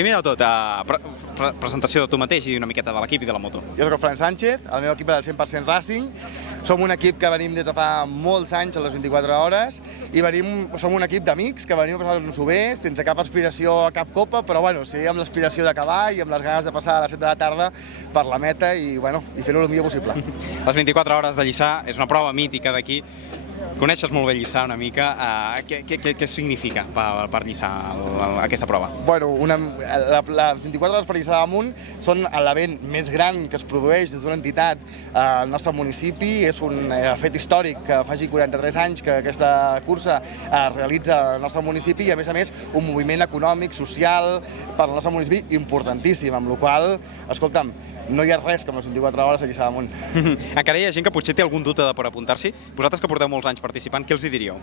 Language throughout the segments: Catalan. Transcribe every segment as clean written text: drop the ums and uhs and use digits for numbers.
primer de tot, presentació de tu mateix i una miqueta de l'equip i de la moto. Jo soc el Fran Sánchez, el meu equip és el 100% Racing, som un equip que venim des de fa molts anys a les 24 hores i som un equip d'amics que venim a passar-nos-ho bé, sense cap aspiració a cap copa, però bueno, sí amb l'aspiració d'acabar i amb les ganes de passar a les 7 de la tarda per la meta i fer-ho el millor possible. Les 24 hores de Lliçà és una prova mítica d'aquí. Coneixes molt bé Lliçà una mica, què significa per Lliçà aquesta prova? Bueno, les 24 hores per Lliçà d'Amunt són l'event més gran que es produeix des d'una entitat al nostre municipi. És un fet històric que faci 43 anys que aquesta cursa es realitza al nostre municipi i, a més, un moviment econòmic, social, per al nostre municipi importantíssim, amb la qual cosa, escolta'm, no hi ha res com les 24 hores a Lliçà d'Amunt. Encara hi ha gent que potser té algun dubte per apuntar-s'hi. Vosaltres que porteu molts anys participant, què els hi diríeu?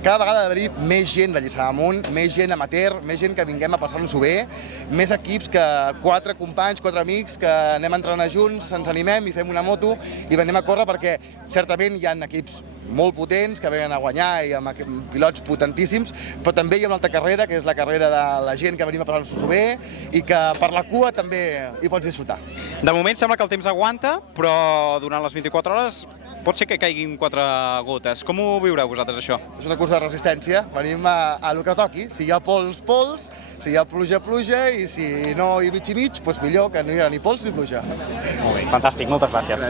Cada vegada ha d'haver-hi més gent de Lliçà d'Amunt, més gent amateur, més gent que vinguem a passar-nos-ho bé, més equips que 4 companys, 4 amics que anem a entrenar junts, ens animem i fem una moto i venim a córrer perquè certament hi ha equips molt potents que venen a guanyar i amb pilots potentíssims, però també hi ha una altra carrera, que és la carrera de la gent que venim a passar-nos-ho bé i que per la cua també hi pots disfrutar. De moment sembla que el temps aguanta, però durant les 24 hores pot ser que caiguin 4 gotes. Com ho viureu vosaltres, això? És una cursa de resistència, venim a lo que toqui. Si hi ha pols, pols, si hi ha pluja, pluja, i si no hi mig i mig, doncs millor que no hi ha ni pols ni pluja. Molt bé, fantàstic, moltes gràcies.